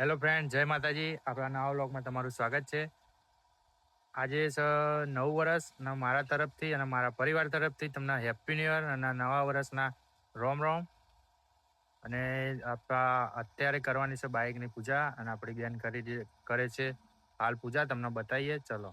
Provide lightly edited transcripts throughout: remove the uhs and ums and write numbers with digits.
Hello friend, જય માતાજી. આપણા નવા વ્લોગમાં તમારું સ્વાગત છે. આજે છે 9 વર્ષ અને મારા તરફથી અને મારા પરિવાર તરફથી તમને હેપી ન્યૂ યર અને નવા વર્ષના રોમ રોમ. અને આપણા અત્યારે કરવાની છે બાઇકની પૂજા અને આપણી બેન કરે છે હાલ પૂજા. તમને બતાવીએ, ચલો.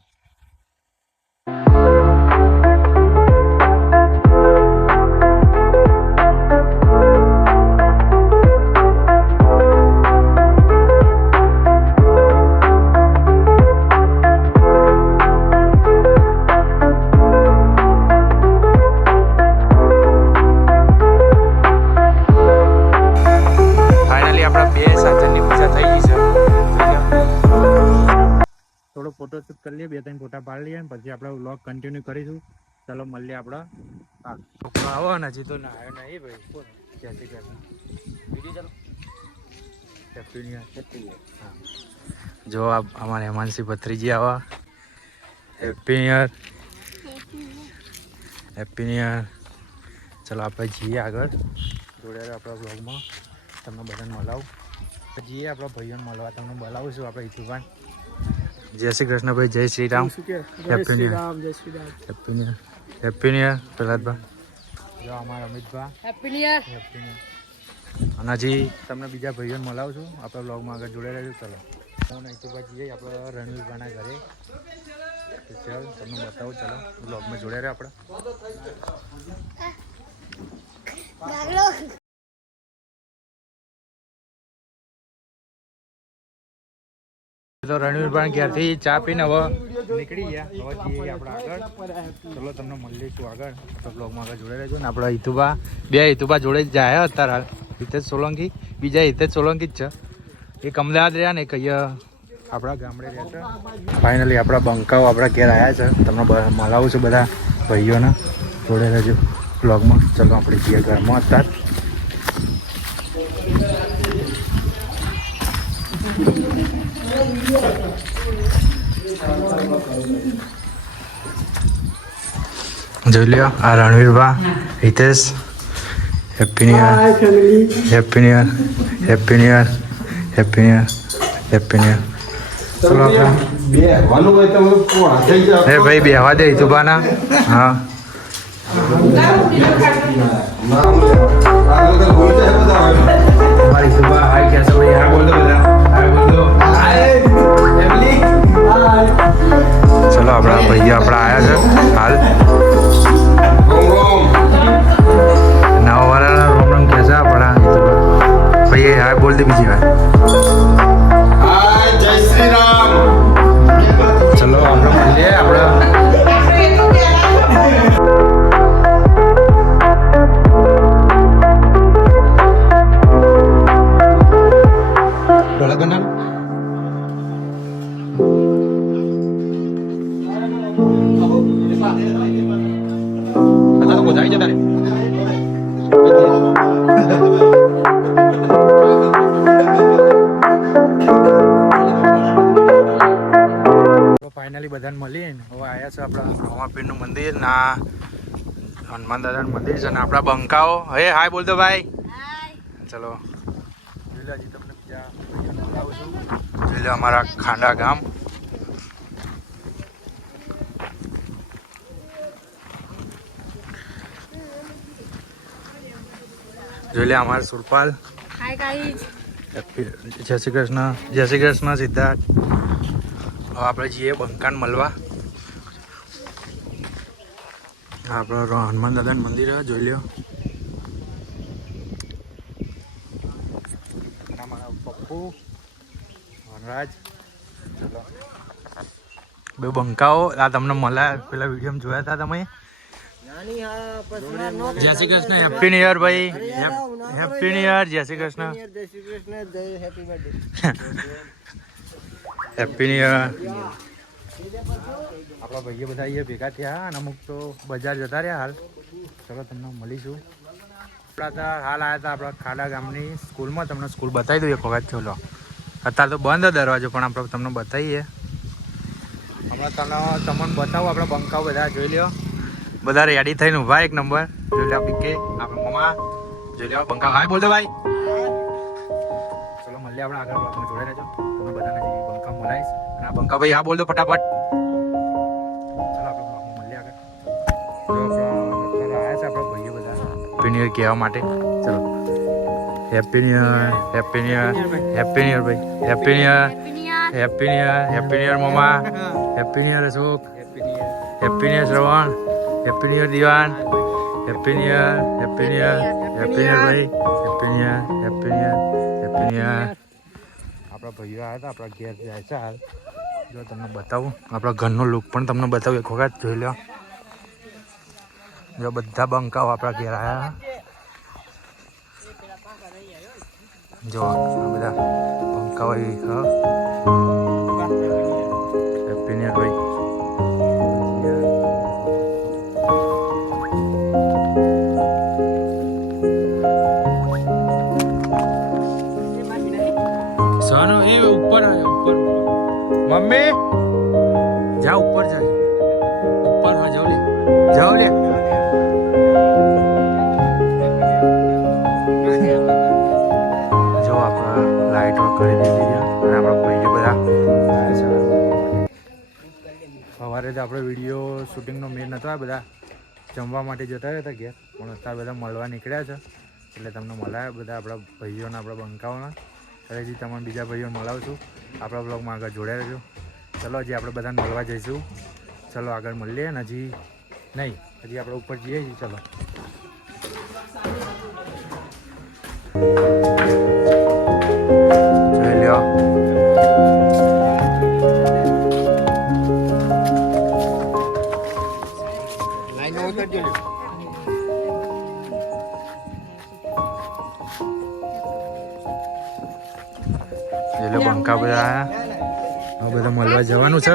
થોડો ફોટોશૂટ કરી લઈએ, 2-3 ફોટા પાડી લઈએ, પછી આપણે વ્લોગ કન્ટિન્યુ કરીશું. ચાલો મળીએ. આપણા આવો ને, હજી તો ના આવ્યો નહીં ભાઈ. જો અમારે હેમાંશી ભત્રીજી આવા. Happy new year, happy new year. ચાલો આપણે જઈએ આગળ જોડે આપણા બ્લોગમાં. તમને બધાને મળાવું. જઈએ આપણા ભાઈઓને મળવા, તમને બોલાવું છું. આપણે ઈથુભાઈ, જય શ્રી કૃષ્ણ ભાઈ, જય Shri Ram. Happy new year, happy new year, happy new year. Prahladbhai, જો અમારા Amitbhai, happy new year, happy new year. અને હજી તમને બીજા ભાઈઓને મળાવું છું. આપણા બ્લોગમાં આગળ જોડે રહેજો. ચલો, હું ઈથુભાઈ જઈએ આપણે રણવીરભાઈના ઘરે. ચાલો તમને બતાવું. ચાલો બ્લોગમાં જોડે રહે આપણે. તો રણવીરભાઈ ઘેરથી ચા પીને હવે નીકળી ગયા. હવે જઈએ આપણે આગળ. ચલો તમને મળીશું આગળ. આપણે બ્લોગમાં આગળ જોડે રહેજો. ને આપણા હિતુબા, બે હિતુબા જોડે જ જાય અત્યારે હાલ. હિતેશ સોલંકી, બીજા હિતેશ સોલંકી જ છે. એક અમદાવાદ રહ્યા ને, એક અહીંયા આપણા ગામડે રહેતા. ફાઇનલી આપણા બંકાઓ આપણા ઘેર આવ્યા છે. તમને મળાવું છું બધા ભાઈઓને. જોડે રહેજો બ્લોગમાં. ચલો આપણે જઈએ ઘરમાં અત્યારે. જોઈ લ્યો, આ Ranvirbha, Hitesh. Happy new year, happy new year, happy new year, happy new year, happy new year. ચલો એ ભાઈ બેહવા દે હિતુભાના. હા, અમારી હિતુભા હાય ક્યાં છે ભાઈ? હા બોલ દો બધા, હાય બોલ દો. ચલો આપણા ભાઈઓ આપણા આવ્યા છે હાલ. નવા વાળા રોમ રોમ કે છે આપણા ભાઈ. હાય બોલ દે બીજી વાર. જય શ્રી રામ. ચલો આપણે મળીએ. આપણે ફાઇનલી બધાને મળીને હવે આવ્યા છે આપણા રોમાપીરનું મંદિર ના હનુમાન દાદાનું મંદિર છે. અને આપણા બંકાઓ. હે હાય બોલ દો ભાઈ. ચલો જોઈ લો, હજી તમને બીજા બતાવું છું. જોઈ લો અમારા ખાંડા ગામ. જોઈ લે અમારા સુરપાલ. Hi guys. જય શ્રી કૃષ્ણ, જય શ્રી કૃષ્ણ સિદ્ધાર્થ. હવે આપણે જઈએ બંકાને મળવા. આપણો હનુમાન દાદાનું મંદિર જોઈ લ્યો. મારા પપ્પુ વનરાજ. ચલો બે બંકાઓ આ તમને મળ્યા. પેલા વિડીયો જોયા હતા તમે. જય Shri Krishna, happy new year ભાઈ. હેપી ન્યુ યર, જય Shri Krishna, happy new year. આપણા ભાઈઓ બધા અહીંયા ભેગા થયા અને અમુક તો બજાર જતા રહ્યા હાલ. ચલો તમને મળીશું. આપણા હાલ આવ્યા હતા આપણા ખાડા ગામની સ્કૂલમાં. તમને સ્કૂલ બતાવી દઉં એક વખત. ચલો અત્યારે તો બંધ દરવાજો, પણ આપણે તમને બતાવીએ. હમણાં તમને બતાવું. આપણા બંકાઓ બધા જોઈ લ્યો. બધા રેડી થઈને ઉભા એક નંબર. જોઈ લો આપણી કે આપણા મમ્મા. જોઈ લો બંકા. હાય બોલ દો ભાઈ. ચલો મળીએ. મળીએ આપણે આગળ બ્લોગમાં જોડાઈ રહેજો. તમને બધાને જે બંકા મળાઈશ. અને આ બંકા ભાઈ આ બોલ દો ફટાફટ. ચાલો આપણે બ્લોગમાં મળીએ આગળ. જો અત્યારે આવ્યા છે આપણા ભાઈઓ બધા હેપી ન્યુ યર કહેવા માટે. ચલો happy new year, happy new year, happy new year ભાઈ, happy new year, happy new year, happy new year મમા, happy new year Ashok, happy new year Shravan, happy new year Diwan, happy new year, happy new year, happy new year ભાઈ, happy new year, happy new year, happy new year. આપણા ભાઈઓ આવ્યા હતા આપણા ઘેર જાય છે હાલ. જો તમને બતાવું આપણા ઘરનો લુક પણ તમને બતાવું એક વખત જોઈ લો. જો બધા બંકાઓ આપણા ઘેર આવ્યા. જો આ બધા બંકાઓ હેપી ન્યુ યર ભાઈ. સોનો એ ઉપર આવ્યો ઉપર. મમ્મી જા ઉપર જા ઉપર. હા જાઓ લે જાઓ લે. જો આપણે લાઈટ વર્ક કરી દીધી છે અને આપણા ભાઈઓ બધા સવારે તો આપણે વિડીયો શૂટિંગનો મેળ નતો આ બધા જમવા માટે જતા રહ્યા હતા ઘેર. પણ અત્યારે બધા મળવા નીકળ્યા છે એટલે તમને મળાયા બધા આપણા ભાઈઓને આપણા બંકાઓના. હજી તમને બીજા ભાઈઓ મળાવશું. આપણા બ્લોગમાં આગળ જોડાઈ રહેજો. ચલો હજી આપણે બધાને મળવા જઈશું. ચલો આગળ મળીએ ને હજી નહીં હજી આપણે ઉપર જઈએ છીએ. ચલો જોઈ લ્યો. એટલે બંકા બધા આયા બધા મળવા જવાનું છે.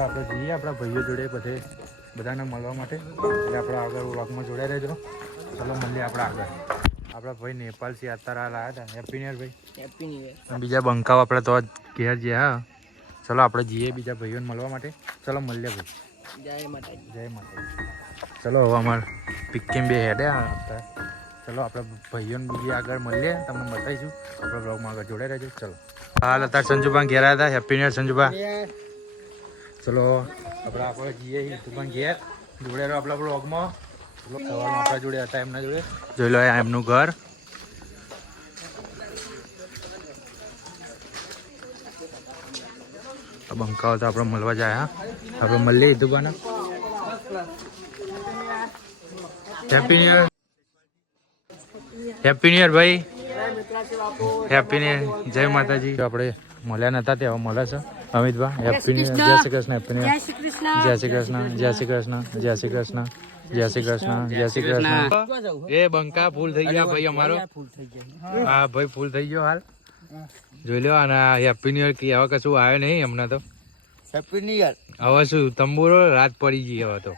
આપણે જઈએ આપણા ભાઈઓ જોડે બધે બધાને મળવા માટે. એટલે આપણે આગળ વ્લોગમાં જોડાઈ રહેજો. ચલો મળીએ આપણે આગળ. આપણા ભાઈ નેપાળથી અત્યારે હાલ આવ્યા હતા. હેપી ન્યુ યર ભાઈ. Happy new year. બીજા બંકાઓ આપણે તો ઘેર ગયા. ચલો આપણે જઈએ બીજા ભાઈઓને મળવા માટે. ચલો મળીએ ભાઈ. જય માતાજી. જય માતાજી. ચલો હવે અમારે પિક્કીમ બે હેડે આપતા. ચલો આપણે ભાઈઓને બીજી આગળ મળીએ તમને બતાવીશું. આપણે બ્લોગમાં આગળ જોડાઈ રહેજો. ચલો હાલ અત્યારે સંજુબા ઘેર આવ્યા હતા. Happy new year Sanjuba. ચલો આપણે જઈએ હિતુબા ઘેર જોડે આપણા બ્લોગમાં. સવારમાં આપણા જોડે હતા એમના જોડે. જોઈ લો એમનું ઘર. બંકાઓ તો આપણે મળવા જાય. આપણે મળીએ હિતુબાના. Happy new year. Happy new year ભાઈ. Happy new year. જય માતાજી. આપણે મળ્યા નતા તે હવે મળે છે અમિતભાઈ. Happy new year. જય Shri Krishna. Happy new year. જય શ્રી કૃષ્ણ. જય શ્રી કૃષ્ણ. જય શ્રી કૃષ્ણ. જય શ્રી કૃષ્ણ. જય શ્રી કૃષ્ણ. એ બંકા ફૂલ થઈ ગયા ભાઈ અમારો. હા ભાઈ ફૂલ થઈ ગયો હાલ. જોઈ લો. અને હેપી ન્યુ યર કે હવે કશું આવે નહીં હમણાં તો. Happy new year. હવે શું તંબુરો રાત પડી ગઈ હવે તો.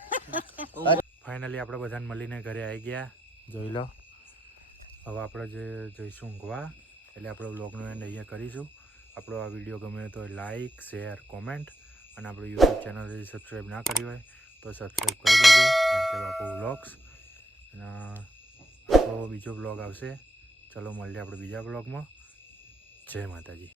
ફાઇનલી આપણે બધાને મળીને ઘરે આવી ગયા. જોઈ લો. હવે આપણે જે જઈશું ઊંઘવા. એટલે આપણે વ્લોગનો એન્ડ અહીંયા કરીશું. આપણો આ વિડીયો ગમે તો લાઇક શેર કોમેન્ટ અને આપણું યુટ્યુબ ચેનલ যদি સબસ્ક્રાઈબ ના કરી હોય તો સબસ્ક્રાઈબ કરી દેજો. એમ કે બાપુ વ્લોગ્સ. અને તો બીજો વ્લોગ આવશે. ચલો મળીએ આપણે બીજા વ્લોગમાં. જય માતાજી.